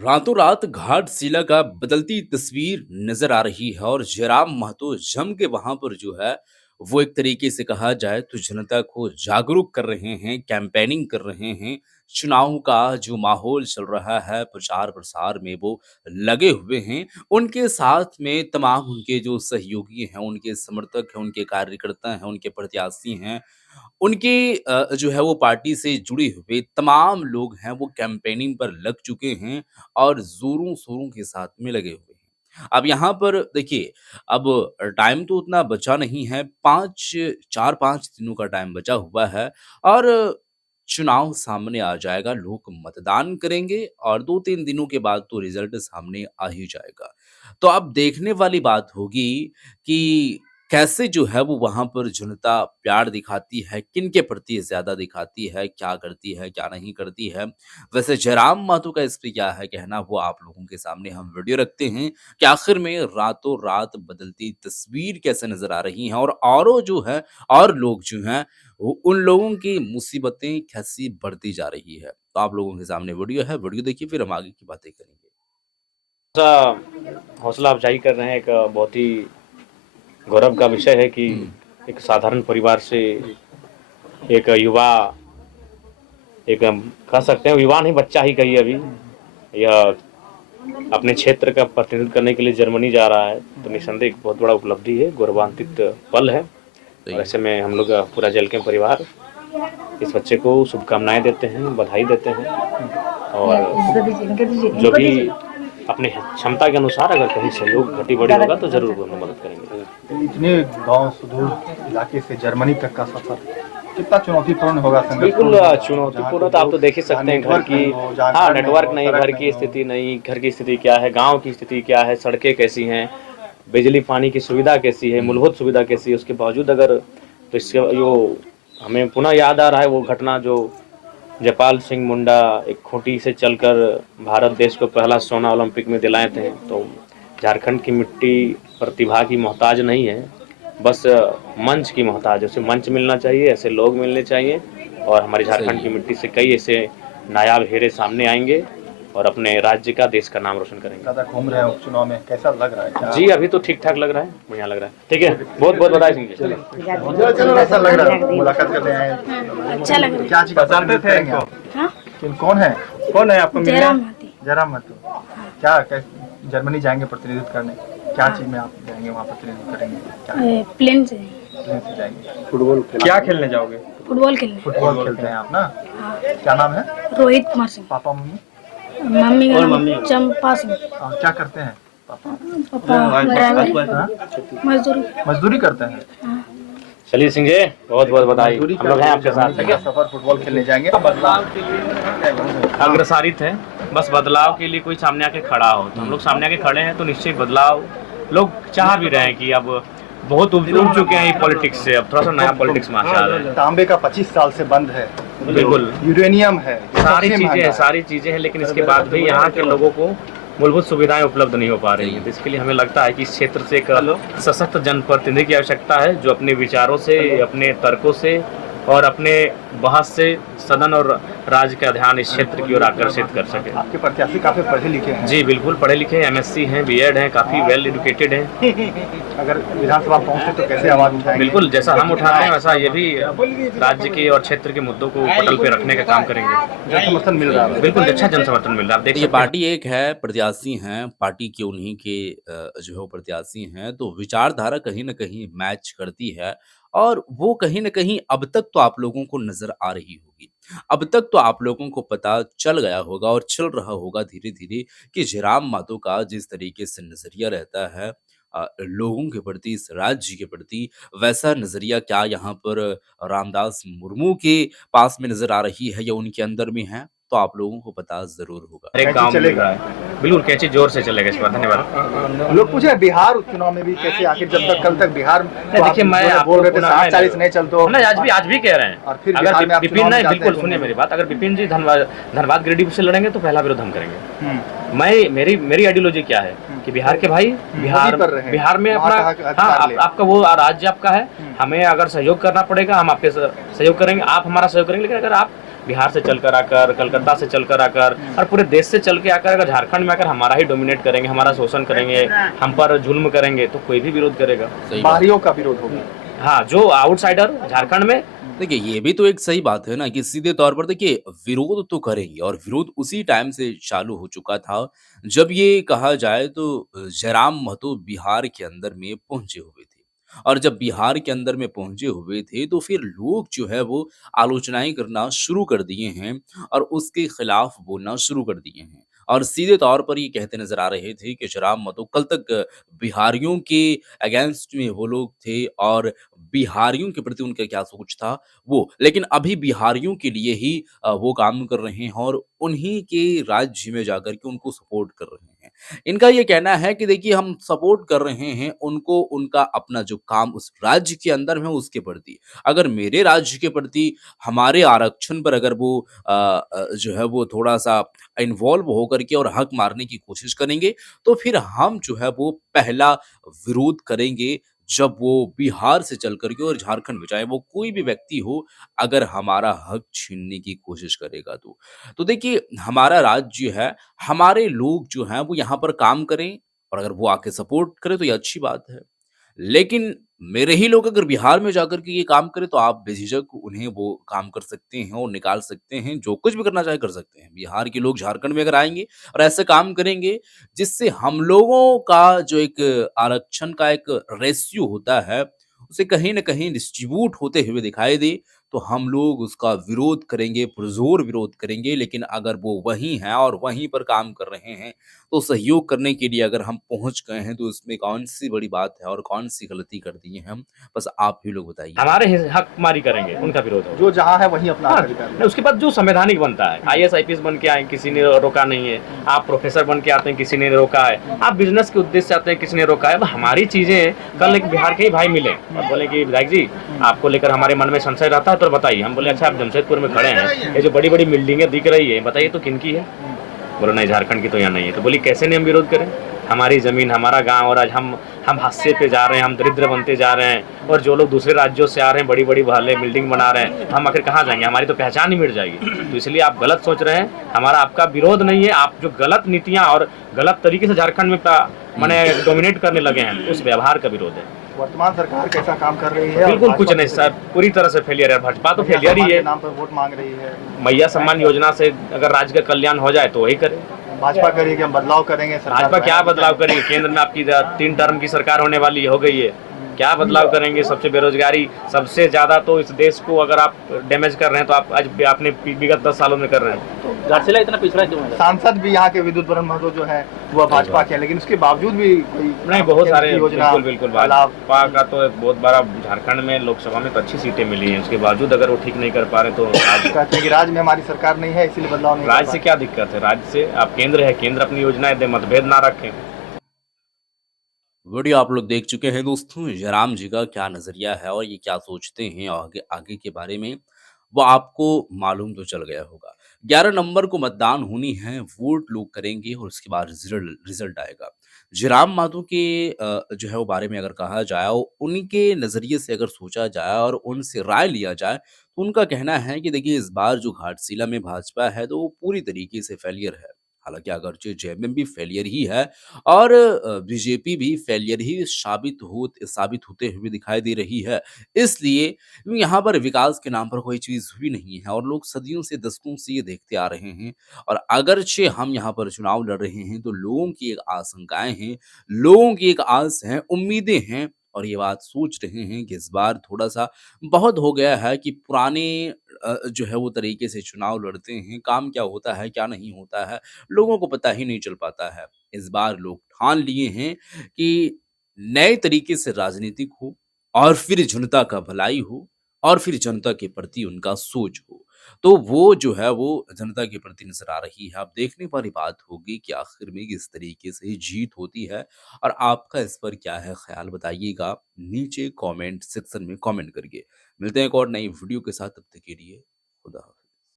रातों रात घाटशिला का बदलती तस्वीर नजर आ रही है और जयराम महतो जम के वहां पर जो है वो एक तरीके से कहा जाए तो जनता को जागरूक कर रहे हैं, कैंपेनिंग कर रहे हैं। चुनाव का जो माहौल चल रहा है, प्रचार प्रसार में वो लगे हुए हैं। उनके साथ में तमाम उनके जो सहयोगी हैं, उनके समर्थक हैं, उनके कार्यकर्ता हैं, उनके प्रत्याशी हैं, उनके जो है वो पार्टी से जुड़े हुए तमाम लोग हैं, वो कैंपेनिंग पर लग चुके हैं और ज़ोरों-शोरों के साथ में लगे हुए हैं। अब यहाँ पर देखिए, अब टाइम तो उतना बचा नहीं है, 5 4-5 दिनों का टाइम बचा हुआ है और चुनाव सामने आ जाएगा, लोग मतदान करेंगे और 2-3 दिनों के बाद तो रिज़ल्ट सामने आ ही जाएगा। तो अब देखने वाली बात होगी कि कैसे जो है वो वहाँ पर जनता प्यार दिखाती है, किनके प्रति ज़्यादा दिखाती है, क्या करती है, क्या नहीं करती है। वैसे जयराम माथुर का इस पे क्या है कहना, वो आप लोगों के सामने हम वीडियो रखते हैं कि आखिर में रातों-रात बदलती तस्वीर कैसे नज़र आ रही हैं और जो है और लोग जो हैं, वो उन लोगों की मुसीबतें कैसी बढ़ती जा रही है। तो आप लोगों के सामने वीडियो है, वीडियो देखिए फिर हम आगे की बातें करेंगे। सा हौसला अफ़ज़ाई कर रहे हैं। एक बहुत ही गौरव का विषय है कि हुँ, एक साधारण परिवार से एक युवा, एक हम कह सकते हैं युवा नहीं, बच्चा ही कहिए अभी, यह अपने क्षेत्र का प्रतिनिधित्व करने के लिए जर्मनी जा रहा है। तो निस्संदेह एक बहुत बड़ा उपलब्धि है, गौरवान्वित पल है। और सही है। ऐसे में हम लोग पूरा जेलकें परिवार इस बच्चे को शुभकामनाएँ देते हैं, बधाई देते हैं और जो भी अपने क्षमता के अनुसार अगर कहीं सहयोग घटी-बढ़ी होगा तो ज़रूर वो हम मदद करेंगे। इतने गाँव सुदूर इलाके से जर्मनी तक का सफ़र कितना चुनौतीपूर्ण होगा संगठन बिल्कुल को? चुनौतीपूर्ण तो आप तो देख ही सकते हैं, घर की हाँ, नेटवर्क नहीं, घर की स्थिति नहीं, घर की स्थिति क्या है, गाँव की स्थिति क्या है, सड़कें कैसी हैं, बिजली पानी की सुविधा कैसी है, हुँ, मूलभूत सुविधा कैसी है, उसके बावजूद अगर तो इससे यो हमें पुनः याद आ रहा है वो घटना जो जयपाल सिंह मुंडा एक खूंटी से चलकर भारत देश को पहला सोना ओलंपिक में दिलाए थे। तो झारखंड की मिट्टी प्रतिभा की मोहताज नहीं है, बस मंच की मोहताज है। उसे मंच मिलना चाहिए, ऐसे लोग मिलने चाहिए और हमारे सही झारखंड की है। मिट्टी से कई ऐसे नायाब हीरे सामने आएँगे और अपने राज्य का, देश का नाम रोशन करेंगे। ज़्यादा घूम रहे हैं उपचुनाव में, कैसा लग रहा है? क्या जी, अभी तो ठीक-ठाक लग रहा है, बढ़िया लग रहा है। ठीक है, बहुत-बहुत बधाई सिंह जी। कैसा लग रहा है? मुलाकात करने आए हैं। अच्छा लग रहा है। क्या चीज़ पहचानते थे इनको? हाँ? कौन है? कौन है आपको मिले? जयराम हाथी। जयराम महतो। क्या जर्मनी जाएंगे प्रतिनिधित्व करने? क्या चीज़ में आप जाएंगे वहाँ प्रतिनिधित्व करेंगे? क्या प्लेन से प्लेन से जाएंगे? फुटबॉल क्या खेलने जाओगे? फुटबॉल खेलने। फुटबॉल खेलते हैं आप ना? हाँ। क्या नाम है? Rohit Kumar Singh. Papa mummy? Mummy का नाम चंपा सिंह। क्या करते हैं पापा? पापा ड्राइवर। हाँ? मजदूरी। मजदूरी करते हैं। हाँ। चलिए सिंह जी, बहुत-बहुत बधाई। मजदूरी हम लोग हैं आपके साथ, ठीक है? सफर फुटबॉल खेलने जाएंगे। बदलाव के लिए अग्रसारित है, बस बदलाव के लिए कोई सामने आके खड़ा हो। तो हम लोग सामने आके खड़े हैं तो निश्चय बदलाव लोग चाह भी रहे हैं कि अब बहुत उब चुके हैं ये पॉलिटिक्स से, अब थोड़ा सा नया पॉलिटिक्स में आ रहे हैं। तांबे का 25 साल से बंद है, बिल्कुल यूरेनियम है, सारी चीजें हैं, लेकिन इसके बाद भी यहाँ के लोगों को मूलभूत सुविधाएं उपलब्ध नहीं हो पा रही हैं। तो इसके लिए हमें लगता है कि इस क्षेत्र से एक सशक्त जनप्रतिनिधि की आवश्यकता है, जो अपने विचारों से, अपने तर्कों से और अपने बहस से सदन और राज्य का ध्यान इस क्षेत्र की ओर आकर्षित कर सके। आपके प्रत्याशी काफी पढ़े लिखे हैं। जी बिल्कुल, पढ़े लिखे, एमएससी हैं, बीएड हैं, काफ़ी वेल एजुकेटेड हैं। अगर विधानसभा पहुंचे तो कैसे आवाज उठाएंगे? बिल्कुल, जैसा हम उठाते हैं वैसा ये भी राज्य के और क्षेत्र के मुद्दों को पटल पे रखने का काम करेंगे। जन समर्थन मिल रहा है। बिल्कुल अच्छा जन समर्थन मिल रहा है, आप देख ये सकते हैं। पार्टी एक है, प्रत्याशी हैं, पार्टी के उन्हीं के जो है वो प्रत्याशी हैं, तो विचारधारा कहीं न कहीं मैच करती है और वो कहीं न कहीं अब तक तो आप लोगों को नज़र आ रही होगी। अब तक तो आप लोगों को पता चल गया होगा और चल रहा होगा धीरे-धीरे कि जयराम मातो का जिस तरीके से नज़रिया रहता है लोगों के प्रति, इस राज्य के प्रति, वैसा नज़रिया क्या यहाँ पर रामदास मुर्मू के पास में नज़र आ रही है या उनके अंदर में है? तो आप लोगों को पता ज़रूर होगा। एक कैंची काम मिल चलेगा। रहा है, बिल्कुल कैंची जोर से चलेगा इस बार। धन्यवाद। लोग पूछे बिहार उपचुनाव में भी कैसे, आखिर जब तक कल तक बिहार में तो देखिए, मैं आप आपको बोल रहे थे पुनः 60-40 नहीं चल तो नहीं, आज भी कह रहे हैं। और फिर बिहार में अगर आप विपिन चुनाव में नहीं, जाते बिल्कुल हैं सुनिए तो- मेरी बात, अगर विपिन जी धनबाद गिरिडीह से लड़ेंगे तो पहला विरोध हम करेंगे। मेरी आइडियोलॉजी क्या है कि बिहार के भाई, बिहार में वहाँ अपना का अधिकार हाँ, ले। आपका वो राज्य आपका है, हमें अगर सहयोग करना पड़ेगा हम आपके सहयोग करेंगे, आप हमारा सहयोग करेंगे। लेकिन अगर आप बिहार से चलकर आकर, कलकत्ता से चलकर आकर और पूरे देश से चल के आकर अगर झारखंड में आकर हमारा ही डोमिनेट करेंगे, हमारा शोषण करेंगे, हम पर जुल्म करेंगे, तो कोई भी विरोध करेगा। सही बात। बाहरियों का विरोध होगा। हाँ, जो आउटसाइडर झारखंड में देखिए, ये भी तो एक सही बात है ना कि सीधे तौर पर देखिए विरोध तो करेंगे और विरोध उसी टाइम से चालू हो चुका था, जब ये कहा जाए तो जयराम महतो बिहार के अंदर में पहुँचे हुए थे। और जब बिहार के अंदर में पहुँचे हुए थे, तो फिर लोग जो है वो आलोचनाएँ करना शुरू कर दिए हैं और उसके खिलाफ बोलना शुरू कर दिए हैं। और सीधे तौर पर ये कहते नज़र आ रहे थे कि जयराम महतो कल तक बिहारियों के अगेंस्ट में वो लोग थे और बिहारियों के प्रति उनका क्या सोच था वो। लेकिन अभी बिहारियों के लिए ही वो काम कर रहे हैं और उन्हीं के राज्य में जाकर के उनको सपोर्ट कर रहे हैं। इनका ये कहना है कि देखिए हम सपोर्ट कर रहे हैं उनको उनका अपना जो काम उस राज्य के अंदर है उसके प्रति। अगर मेरे राज्य के प्रति हमारे आरक्षण पर अगर वो जो है वो थोड़ा-सा इन्वॉल्व होकर के और हक मारने की कोशिश करेंगे, तो फिर हम जो है वो पहला विरोध करेंगे जब वो बिहार से चल कर के और झारखंड में चाहे वो कोई भी व्यक्ति हो, अगर हमारा हक छीनने की कोशिश करेगा तो। तो देखिए हमारा राज्य है, हमारे लोग जो हैं वो यहाँ पर काम करें और अगर वो आके सपोर्ट करें तो ये अच्छी बात है। लेकिन मेरे ही लोग अगर बिहार में जाकर के ये काम करें तो आप बेझिझक उन्हें वो काम कर सकते हैं और निकाल सकते हैं, जो कुछ भी करना चाहे कर सकते हैं। बिहार के लोग झारखंड में अगर आएँगे और ऐसे काम करेंगे जिससे हम लोगों का जो एक आरक्षण का एक रेशियो होता है, उसे कहीं न कहीं डिस्ट्रीब्यूट होते हुए दिखाई दे, तो हम लोग उसका विरोध करेंगे, पुरज़ोर विरोध करेंगे। लेकिन अगर वो वहीं हैं और वहीं पर काम कर रहे हैं, तो सहयोग करने के लिए अगर हम पहुँच गए हैं, तो इसमें कौन-सी बड़ी बात है और कौन-सी गलती कर दी है हम? बस आप ही लोग बताइए। हमारे हकमारी करेंगे, उनका विरोध होगा। जो जहाँ है वहीं अपना हाँ, अधिकार नहीं, उसके बाद जो संवैधानिक बनता है, आईएएस आईपीएस बन के आए, किसी ने रोका नहीं है। आप प्रोफेसर बन के आते हैं, किसी ने रोका है। आप बिजनेस के उद्देश्य से आते हैं, किसी ने रोका है। अब हमारी चीजें कल एक बिहार के ही भाई मिले और बोले कि विधायक जी, आपको लेकर हमारे मन में संशय रहता है तो बताइए। हम बोले अच्छा, आप जमशेदपुर में खड़े हैं, ये जो बड़ी बड़ी बिल्डिंगें दिख रही है, बताइए तो किनकी है? बोला नहीं, झारखंड की तो यहाँ नहीं है। तो बोली कैसे नहीं हम विरोध करें? हमारी ज़मीन, हमारा गाँव, और आज हम हाशिए पे जा रहे हैं, हम दरिद्र बनते जा रहे हैं, और जो लोग दूसरे राज्यों से आ रहे हैं, बड़ी-बड़ी वाले बिल्डिंग बना रहे हैं, हम आखिर कहाँ जाएँगे? हमारी तो पहचान ही मिट जाएगी। तो इसलिए आप गलत सोच रहे हैं, हमारा आपका विरोध नहीं है। आप जो गलत नीतियाँ और गलत तरीके से झारखंड में माने डोमिनेट करने लगे हैं, उस व्यवहार का विरोध है। वर्तमान सरकार कैसा काम कर रही है? बिल्कुल और कुछ भाजपा नहीं सर, पूरी तरह से फेलियर है। भाजपा तो फेलियर ही सम्मान है। के नाम पर वोट मांग रही है। मैया सम्मान योजना से अगर राज्य का कल्याण हो जाए तो वही करे। भाजपा करेगी कि हम बदलाव करेंगे, सरकार भाजपा क्या बनाएगी। बदलाव करेगी? केंद्र में आपकी 3 टर्म की सरकार होने वाली हो गई है। क्या बदलाव करेंगे? सबसे बेरोजगारी सबसे ज्यादा तो इस देश को अगर आप डैमेज कर रहे हैं तो आप आज भी आपने विगत 10 सालों में कर रहे हैं। तो घाटशिला इतना पिछड़ा क्यों है? सांसद भी यहाँ के विद्युत वरण महतो जो है वह भाजपा के हैं, लेकिन उसके बावजूद भी कोई नहीं, बहुत केंद्र सारे की योजना बिल्कुल का लाभ भाजपा का तो एक बहुत बड़ा झारखंड में लोकसभा में तो अच्छी सीटें मिली हैं, उसके बावजूद अगर वो ठीक नहीं कर पा रहे तो आज कहते हैं कि राज्य में हमारी सरकार नहीं है, इसीलिए बदलाव नहीं कर राज्य पा से रहे। क्या दिक्कत है? राज्य से आप केंद्र है, केंद्र अपनी योजनाएं दे, मतभेद ना रखें। वीडियो आप लोग देख चुके हैं दोस्तों, जयराम जी का क्या नज़रिया है और ये क्या सोचते हैं आगे आगे के बारे में, वो आपको मालूम तो चल गया होगा। 11 नंबर को मतदान होनी है, वोट लोग करेंगे और उसके बाद रिजल्ट आएगा। जयराम माधो के जो है वो बारे में अगर कहा जाए और उनके नज़रिए से अगर सोचा जाए और उनसे राय लिया जाए, तो उनका कहना है कि देखिए इस बार जो घाटशिला में भाजपा है तो वो पूरी तरीके से फेलियर है। हालाँकि अगरचे जेएमएम भी फेलियर ही है और बीजेपी भी फेलियर ही साबित होते हुए दिखाई दे रही है। इसलिए यहाँ पर विकास के नाम पर कोई चीज़ हुई नहीं है और लोग सदियों से, दशकों से ये देखते आ रहे हैं और अगरचे हम यहाँ पर चुनाव लड़ रहे हैं, तो लोगों की एक आशंकाएँ हैं, लोगों की एक आस है, उम्मीदें हैं और ये बात सोच रहे हैं कि इस बार थोड़ा-सा बहुत हो गया है कि पुराने जो है वो तरीके से चुनाव लड़ते हैं, काम क्या होता है, क्या नहीं होता है, लोगों को पता ही नहीं चल पाता है। इस बार लोग ठान लिए हैं कि नए तरीके से राजनीतिक हो और फिर जनता का भलाई हो और फिर जनता के प्रति उनका सोच हो। तो वो जो है वो जनता के प्रति नज़र आ रही है। अब देखने वाली बात होगी कि आखिर में किस तरीके से जीत होती है और आपका इस पर क्या है ख़्याल बताइएगा नीचे कमेंट सेक्शन में कमेंट करके। मिलते हैं एक और नई वीडियो के साथ, तब तक के लिए खुदा हाफ़िज़।